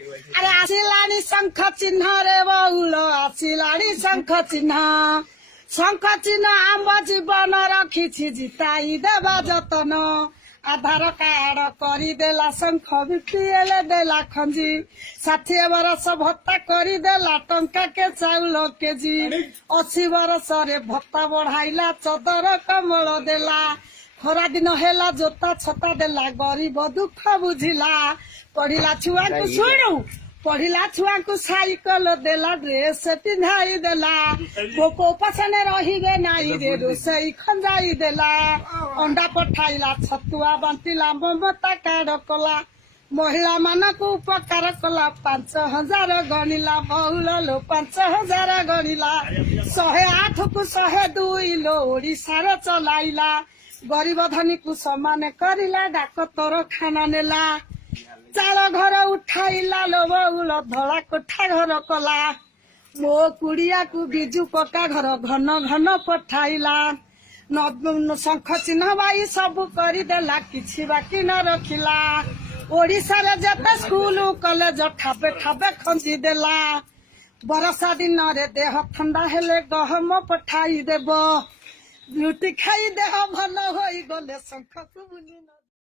अरे आसिलानी शंख चिन्ह रे बहुल आसिलानी शंख चिन्ह आंब जीवन रखी जिताई देवा जतन आधार कार्ड करदेला शंख बीपीएल देला खंजी 60 बरस भत्ता करदेला टंका के चाउल केजी 80 बरस रे भत्ता बढ़ाइला चदर कमल देला खरा दिन हेला जोता छता देला गरीब दुख बुझिला पढ़िला छुआ को शुणु पढ़िला छुआ को साइकल देला ड्रेस पिंधाई देला कोको पसने रहिबे नाई रे रोसई खंजाई देला अंडा पठाइला छतुआ बांटिला ममता कार्ड कला महिला मानक उपकार कला 5000 गणिला बहुल लो 5000 गणिला 108 को 102 लो ओडिशार चलाइला गरीब धनी को समान करिला डाक्तर खाना नेला चाल घर उठाइला लो बहुल धला कोठा घर कला मो कुड़िया को बिजु पक्का घर घन घन पठाइला शंख चिन्ह बाई सब करदेला किछि बाकी न रखिला ओडिशा रे जते स्कूल कॉलेज ठाबे ठाबे खंजी देला बरसा दिन रे देह ठंडा हेले गहम पठाई देबो ब्यूटी खाई देह भल होई गले शंख को बुली